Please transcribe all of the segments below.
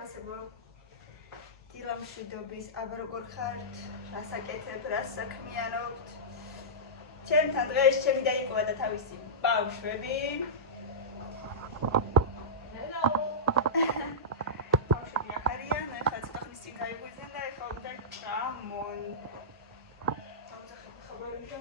უფასებო დილამშვიდობის, აბა როგორ ხართ? რას აკეთებ, რას საქმიანობთ? ჩემთან დღეს ჩემი დაიკოვა და თავისი ბავშვები. ბავშვები აქ არიან, ახლა ცოტა ხნის წინ გაიღვიძენ და ახლა უნდა ჭამონ. ხაბარია.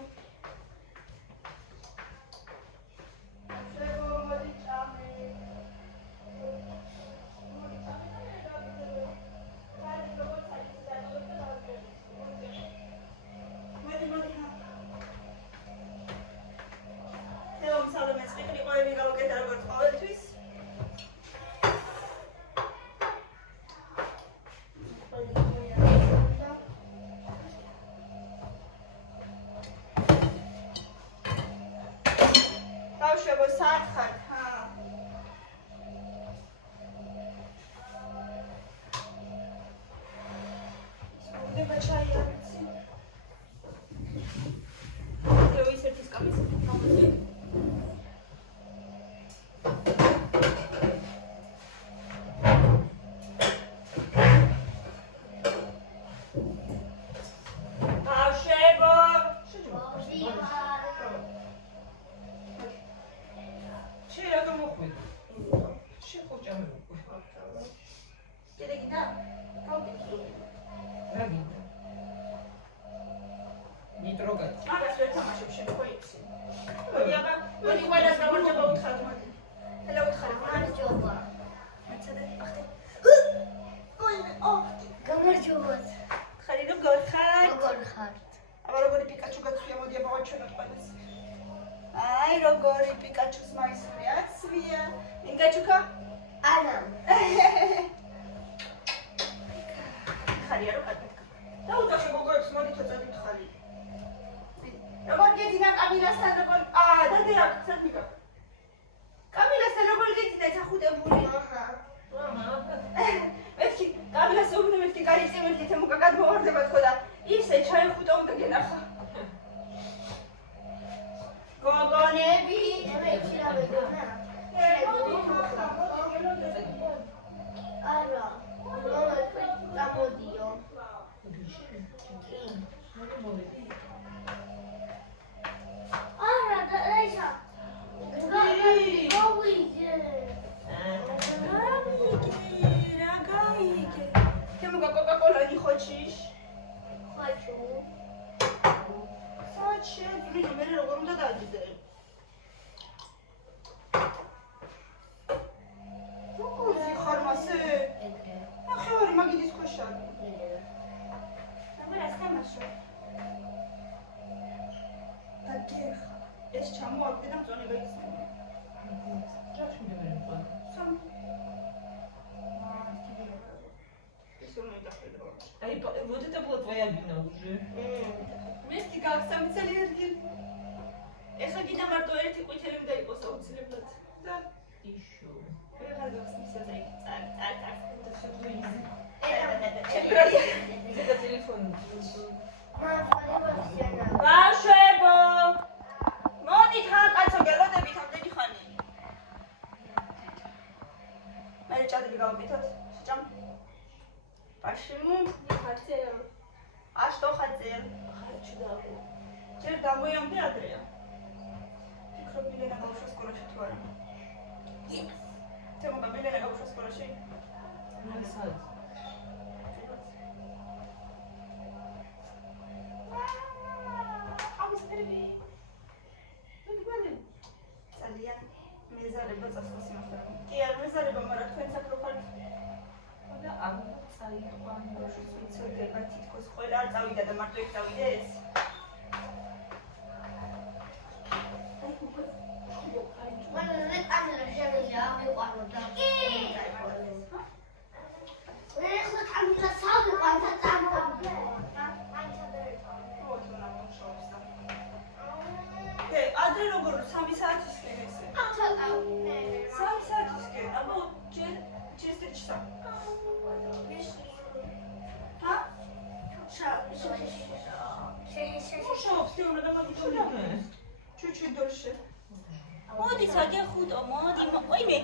მოდი, საგეხუტო, მოდი, ოიმე.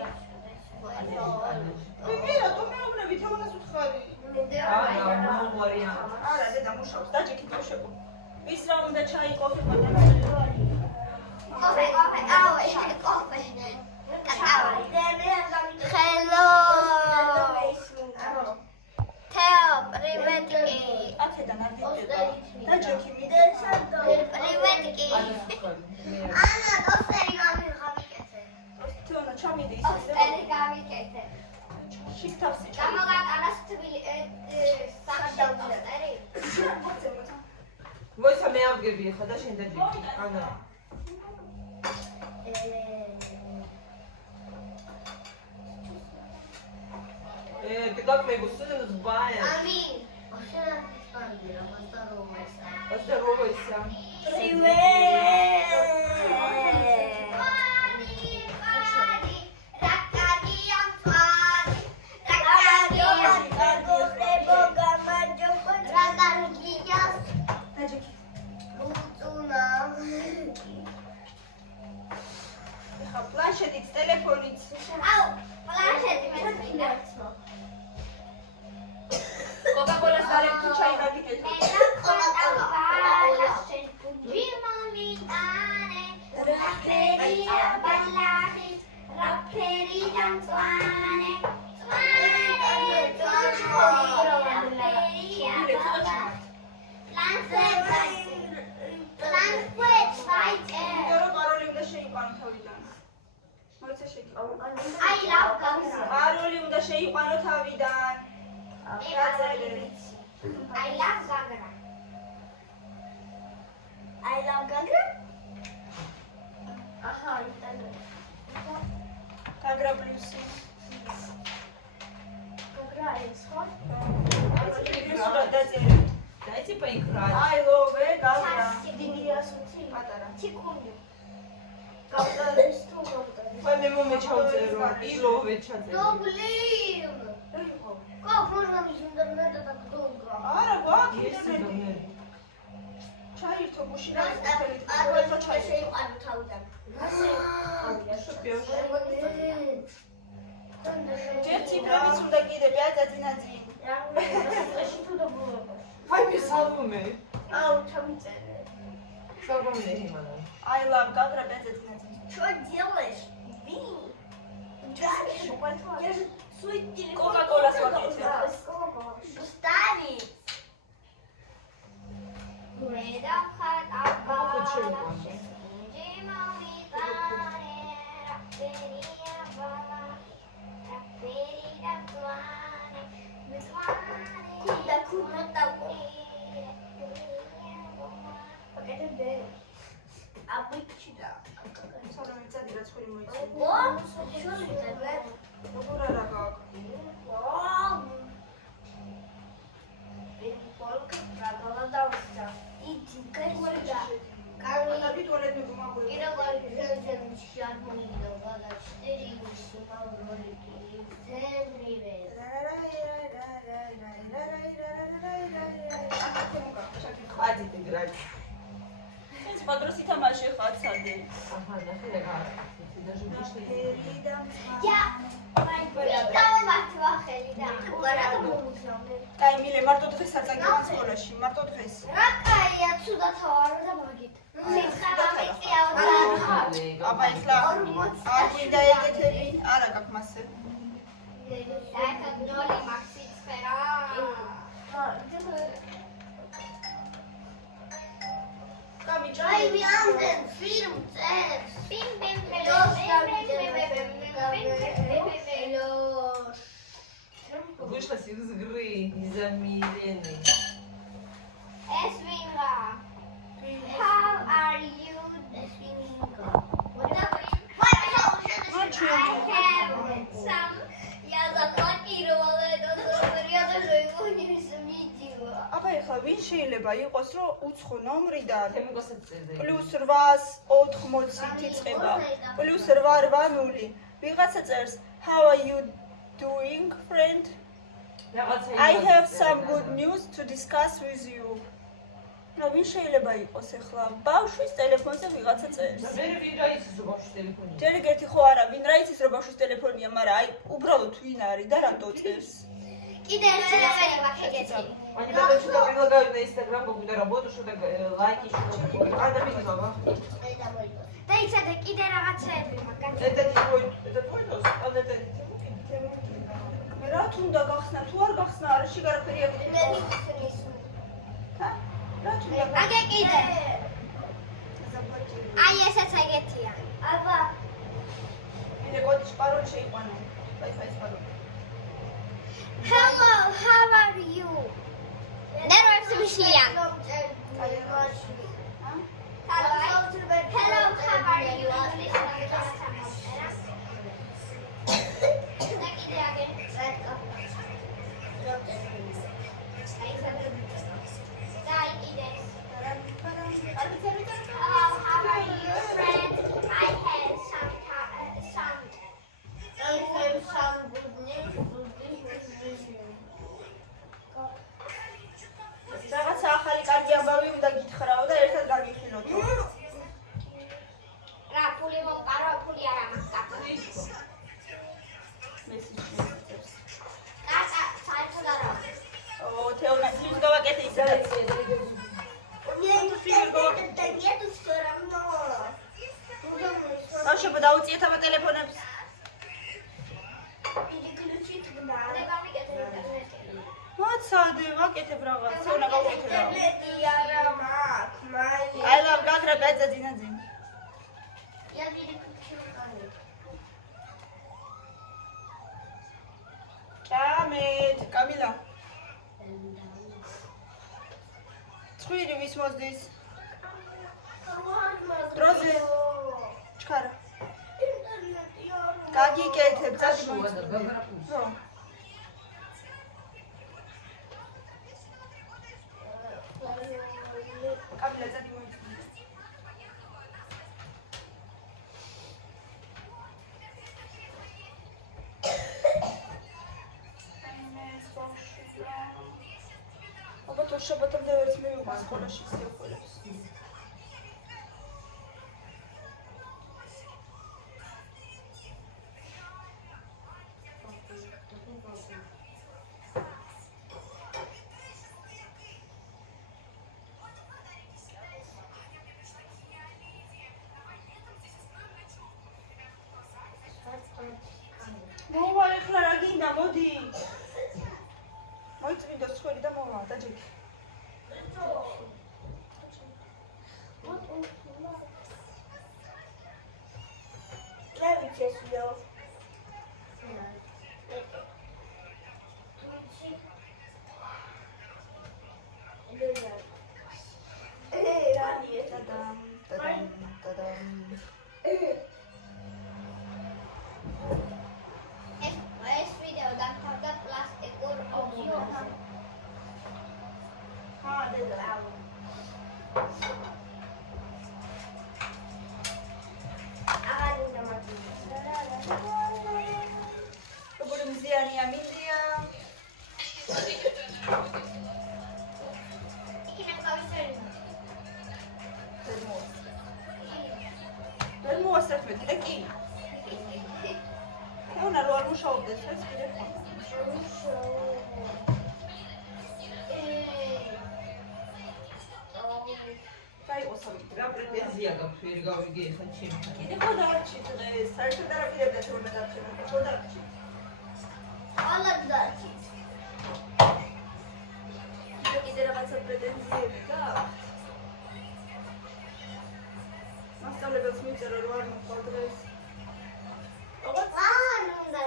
ვიღა, თუ მეუბნები, თუ არა, დედა მუშაობს, დაჭიქით უშვებო. ვის რა უნდა ჩაიყო ხება? Coffee. Hello. Theo, privetki. აქედან არ დიდება. დაჭიქი მიდე. Privetki. Anna, osteri გამიკეთე. თეონა ჩამიდი Osteri გამიკეთე. შიქთავსი. გამოგატანა სტვილი სამშაბათი osteri. მოიცა მე ავგები ახლა და შენ დაჭიქი. ანა. Ты как моего сына называешь? Амин. Поздоровайся. პლანშეტიც, ტელეფონიც. აუ, პლანშეტი მეცნიერო. კოკაკოლას დარემ თუ ჩაი გაგიკეთო. პაროლი უნდა შეიყვანო თავიდან. მოიცა შეიყვანო. პაროლი უნდა შეიყვანო თავიდან. I love Gagra. I love Gagra? Aha, Gagra plusი. Gagra is hot. სულად დაწერე. Дайте поиграть. I love Gagra. პატარა. Секунду. Gagra is too good. Пой მე მომეჩავწერო. ილოვე ჩაწერე. Да блин. Как можно без интернета так долго? არა, გვაქვს Есть ინტერნეტი. интернет. ჩაირთო გუში და Просто შეიყვანო თავიდან. ჯერ ციფრებიც უნდა კიდე პიაწაწინაძი. Пой писалуме. აუ, ჩამიწერე. Салоне именно. I love Gagra პიაწაწინაძი. Что делаешь? Ви? Я же свой телефон... Кока-кола смотрите. Уставить. Куда такой? Обычно. სალომე წადი რა ცხური მოიწე. О, что это? როგორ არა გაქვს? Полка проголодался. Иди, сюда. და ვიტუალეთ მე გომაგური. Хватит играть. ეს პადროს ითამაშე ხაცადე. Ага, нахуй играть. Ты даже вышли. Я пойду матвахели да. კაი მილე მარტო დღეს არ წაგიყვან სკოლაში, მარტო დღეს. Какая отсюда товар забагит? აბა ეხლა არ გინდა ეგეთები, არა გაქვს მასე. Это доли Макси Сфера. Ай, вианден фильм цец. Вышла из игры из-за Милены. Esvinga. How are you, Esvinga? Я заблокировала этот номер, я даже его не заметила. აბა ეხლა ვინ შეიძლება იყოს რომ უცხო ნომრიდან Ты могу соцсети. +880 იწყება +880 ვიღაცა წერს how are you doing friend I have some good news to discuss with you რა ვინ შეიძლება იყოს ეხლა ბავშვის ტელეფონზე ვიღაცა წერს Да бери винрайс из вашего телефона. ჯერ ეგერთი ხო არა ვინ რა იცის რომ ბავშვის ტელეფონია მაგრამ აი უბრალოდ ვინ არის და რატო წერს კიდე ერთი რაღაცა ვაქეგეთი. Они потом что-то предлагают на Инстаграм какую-то работу, что-то лайки, что-то. А, да, видела, ага. და იცადე კიდე რაღაცეები მაგარი. Это твой нос? А это Тимуки? მე რა თუნდა გახსნა, თუ არ გახსნა, არა შეგარაფერი აქვს. მე მიხსნის. ხა? რა თუნდა გახსნა? აგე კიდე. აი ესეც ეგეთია. აბა. მე კოდის პაროლი შეიყვანო. Wi-Fi-ის პაროლი. Hello, how are you? ნერვებს მიშლიან. Hello, how are you? Hello, how are you, friend? I have some good news. რაღაცა ახალი კარგი ამბავი უნდა გითხრაო და ერთად გაგიხილოთ. რა ფული მომყარო, ფული არა მაგკატო. მესიჯი. კატა, საერთოდ არა. ო, თეონა, ის გავაკეთე ისე. ბავშვებო, დაუწიეთ ამ ტელეფონებს. მოცადე, ვაკეთებ რაღაც. თეონა გავაკეთე რა. აი ლამ გაგრა ბეძა ძინაძინ. ჭამეთ, კამილა. ცხვირი ვის მოსდის? დროზე. ჩქარა. გაგიკეთებ, წადი მოიწვი. ხო. კამილა წადი მოიწვი. შაბათამდე ვერც მივიყვან სკოლაში სიახლოვეს. მოვა ეხლა რა გინდა, მოდი. მოიწმინდა სხველი და მოვა და ჯექი.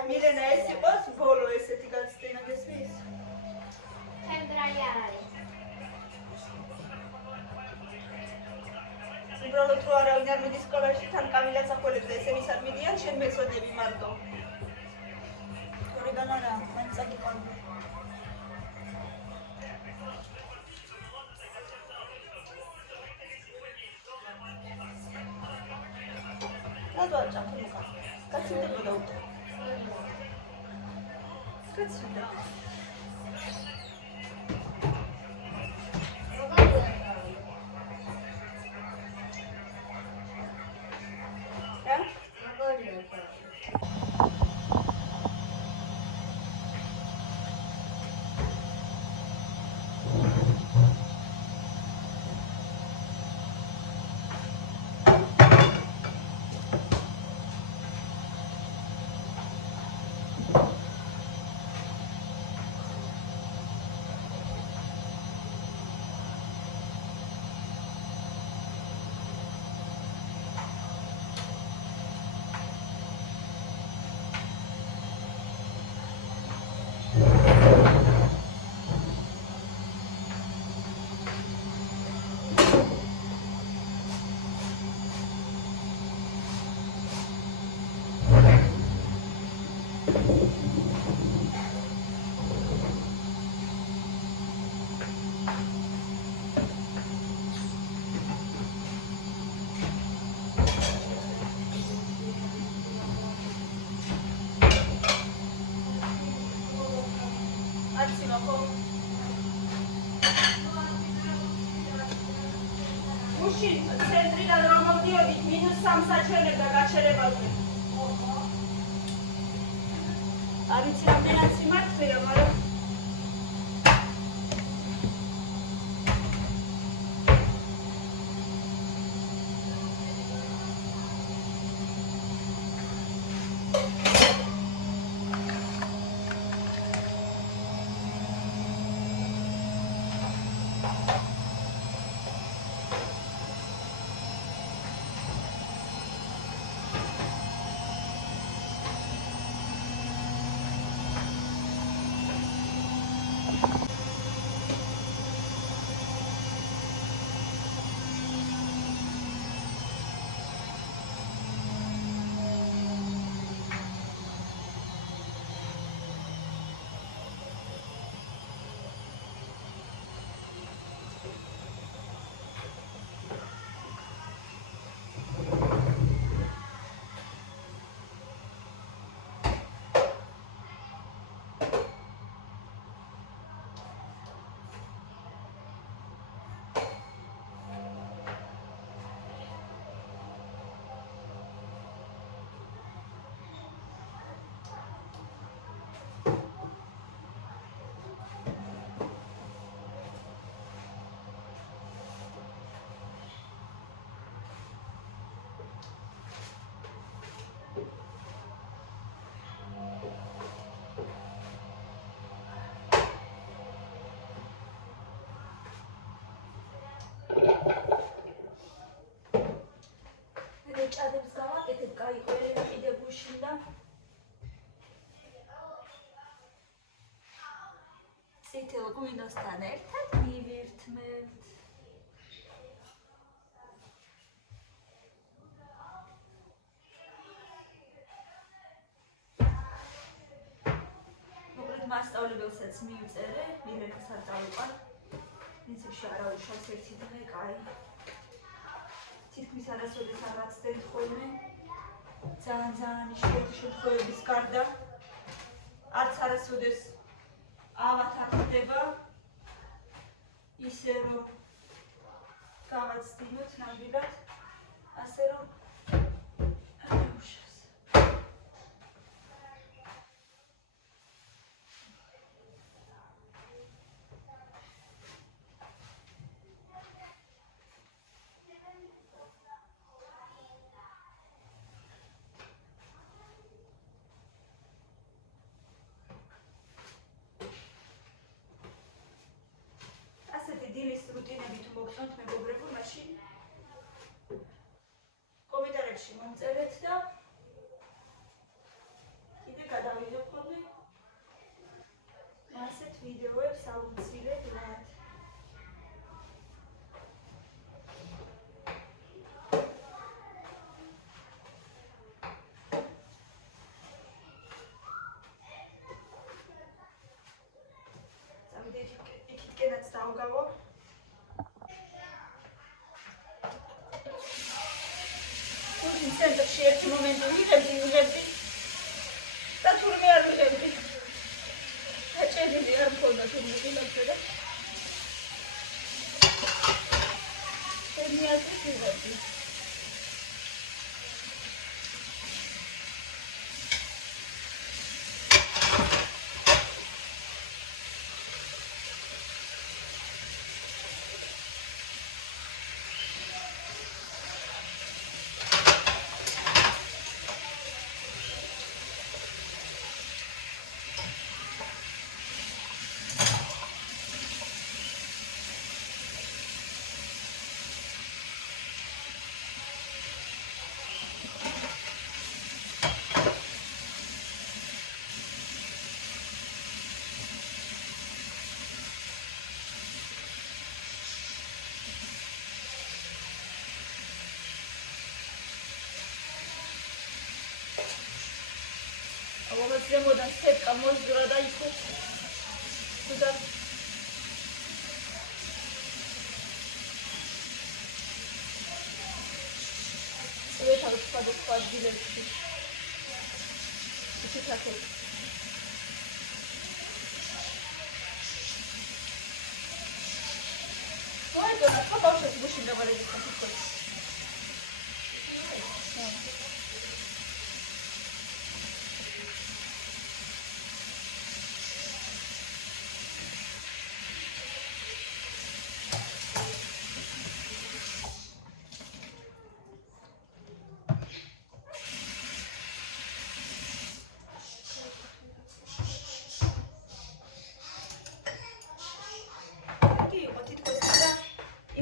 Milena, esse posso bolo esse etiquete tem na desfiz? უბრალოდ რო არავინ არ მიდის სკოლაში, თან კამილას ახოლებს და ესენი სად მიდიან, შენ მეწოდები მარტო. თორიდან არა, მან წაგიყვანო. რატო არ ჭამხო მოკა? გაცილდებოდა უკვე. გაცილდა. კაცი ხო? გუში ცენტრიდან რომ მოვდიოდით -3 საჩვენებდა გაჩერებაზე. არ ვიცი რამდენად სიმართლეა, მაგრამ ჭადებს გავაკეთებ, კაი ყველები კიდე გუშინდა. წითელ ღვინოსთან ერთად მივირთმევთ. მოკლედ მასწავლებელსაც მივწერე, მილენას არ წავიყვან. ინცებში არა უშავს ერთი დღე, კაი. თითქმის არასოდეს არ აცდენთ ხოლმე. ძალიან იშვიათი შემთხვევების გარდა არც არასოდეს ავად არ ხდება ისე რომ გავაცდინოთ ნამდვილად, ასე რომ არ უშავს. დილის რუტინები თუ მოგწონთ მეგობრებო, მაშინ კომენტარებში მომწერეთ და კიდე გადავიდეთ ხოლმე ასეთ ვიდეოებს აუცილებლად. იქითკენაც დავგავო. ცენტრში ერთი მომენტი ვიღებდი და თურმე არ ვიღებდი. გაჭედილი არ მქონდა თურმე ვიღებდი და მე ასე ვიღებდი. ზემოდან სეტკა მოძრა და ისე და ვეთავთ სხვადასხვა ადგილებში ისეთ აქეთ ეწონა, ხო ბავშვები გუშინ დავარეგეთ თქო.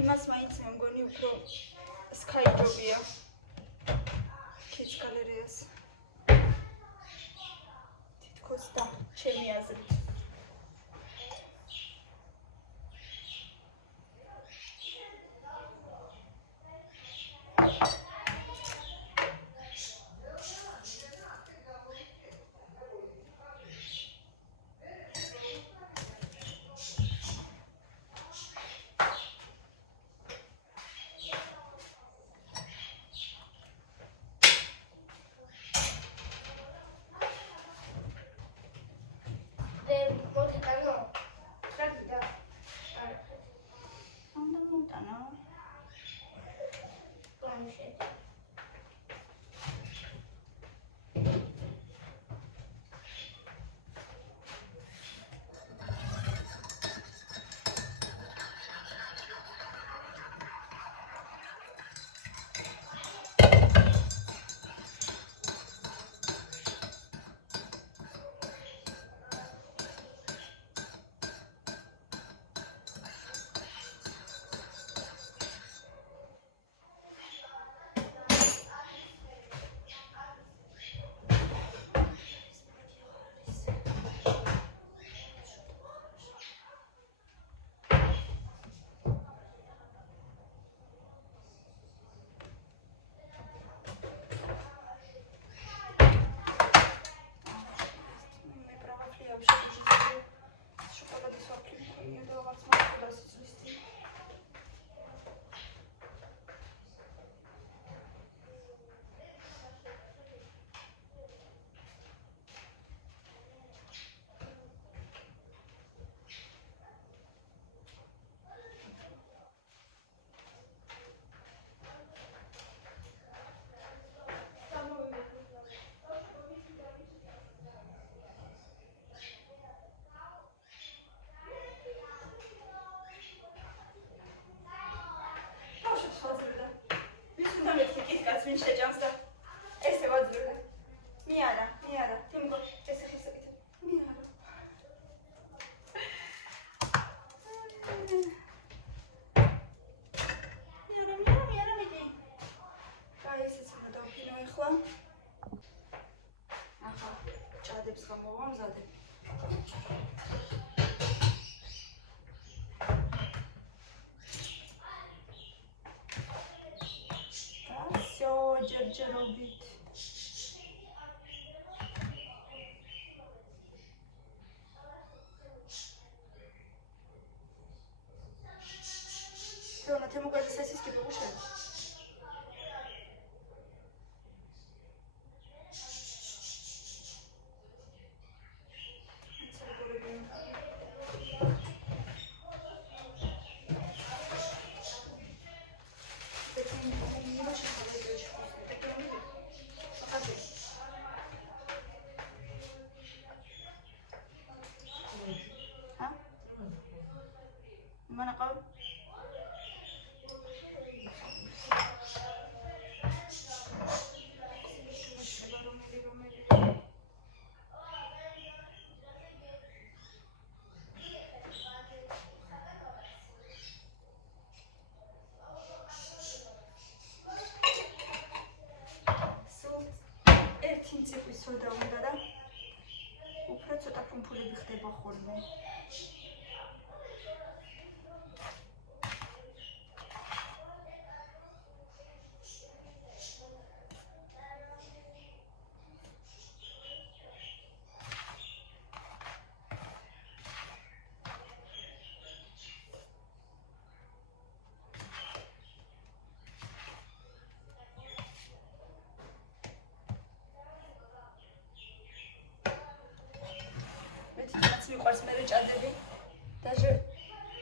იმას მაინც მე მგონი უფრო სკაიჯობია kids galerias თითქოს და ჩემი აზრით ვინ შეჭამს და ესე ვაძლევ. მე არა, თიმკო ესე ხისაკეთ. მე არა. მე არა მიდი. აი ესეც უნდა დავფინო ახლა. ახლა ჭადებს გამოვამზადე. ჯერჯერობით Fiona, temu gazi sesiski wyłuszę. Mana kau? სოდა უნდა და უფრო ცოტა ფუმფულები ხდება ხოლმე. მიყვარს მე ჭადები და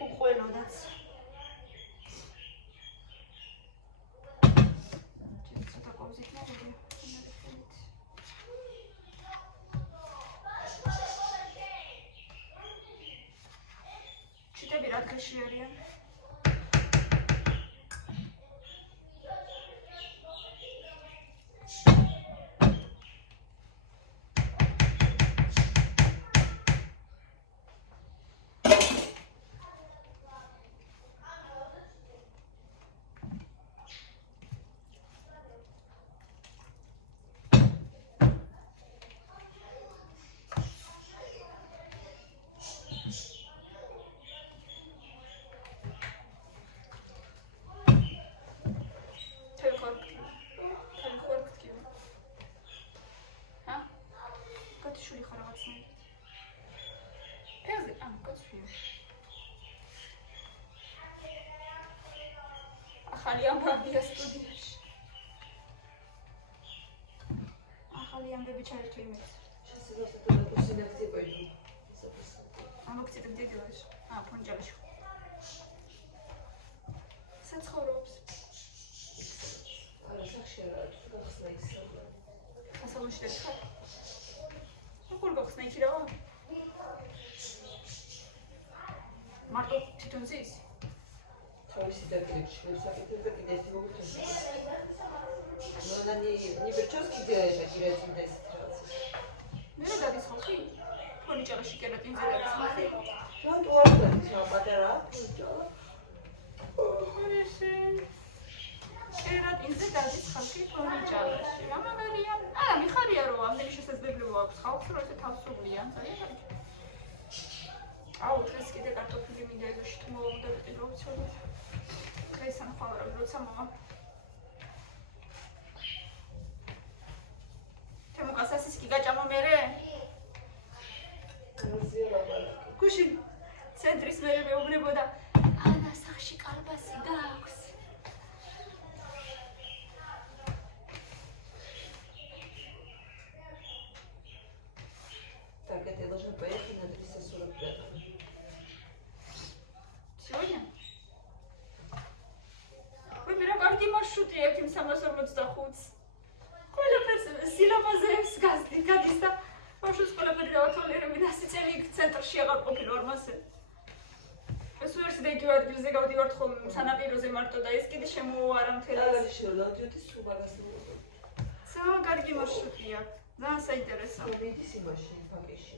უყველოდაც სახეში არიან. ახალი ამბებია სტუდიაში. ახალი ამბები ჩაერთო იმით. შესაძლოა სინახტი პოინტი. ამოქცეთ დიდილაში. ფონჯალში. საცხოვრობს. არა სახში რა თუ გახსნა ისე. ასალონში დახარ. როგორ გახსნა იქ რა? მარტო თვითონ ზის? თავისი დაგიჭირებს საკითხი და კიდე ერთი მოგწონს. Ну, она не прически делает, а кидает на эстрад. მე რა გადის ხალხი? ფონიჭალაში კერატინზელებს ხალხი. Ну, туалетта, всё, πατέρα. კერატინზე გადის ხალხი ფონიჭალაში. რა მაგარია? არა, მიხარია რომ ამდენი შესაძლებლობა აქვს ხალხს, რომ ესე თავსუღლიან, ძალიან კარგი. აუ, დღეს კიდე კარტოფილი მინდა ეზოში თუ მოვიდე რომ ვიცოდეთ. დღეს ანხავარ როცა მამა თემოკასასის კი გაჭამო მერე? გუშინ ცენტრის მერე მეუბნებოდა ანა სახში კალბასი გააქვს. Так, это я должна поехать на 345. Сегодня? Выбирай карты маршруты, я этим сама сорвать. Ყველაფერს სილამაზეებს გადის და ბავშვს ყველაფერი დავათვალიერე მინასი წელი ცენტრში აღარ ყოფილვარ მასე. ეს ვერსი და იგივე ადგილზე გავდივართ ხოლმე სანაპიროზე მარტო და ეს კიდე შემოუარა მთელი. არა, შეიძლება სულ მაგას მოუწო. ძალიან კარგი მარშრუტია. ძალიან საინტერესო. მიდის იმაში, ფაკეში.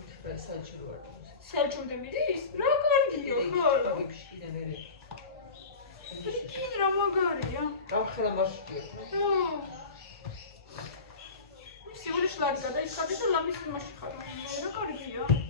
უთხარ საჭირო ვარ. საჭუმდე მიდის? რა კარგია, ხო? ფაკეში კიდე მერე. Прикинь, რა მაგარია. გავხელა მარშრუტია. всего лишь лайк, да, и скажи, что лабис машина. Რა კარგია.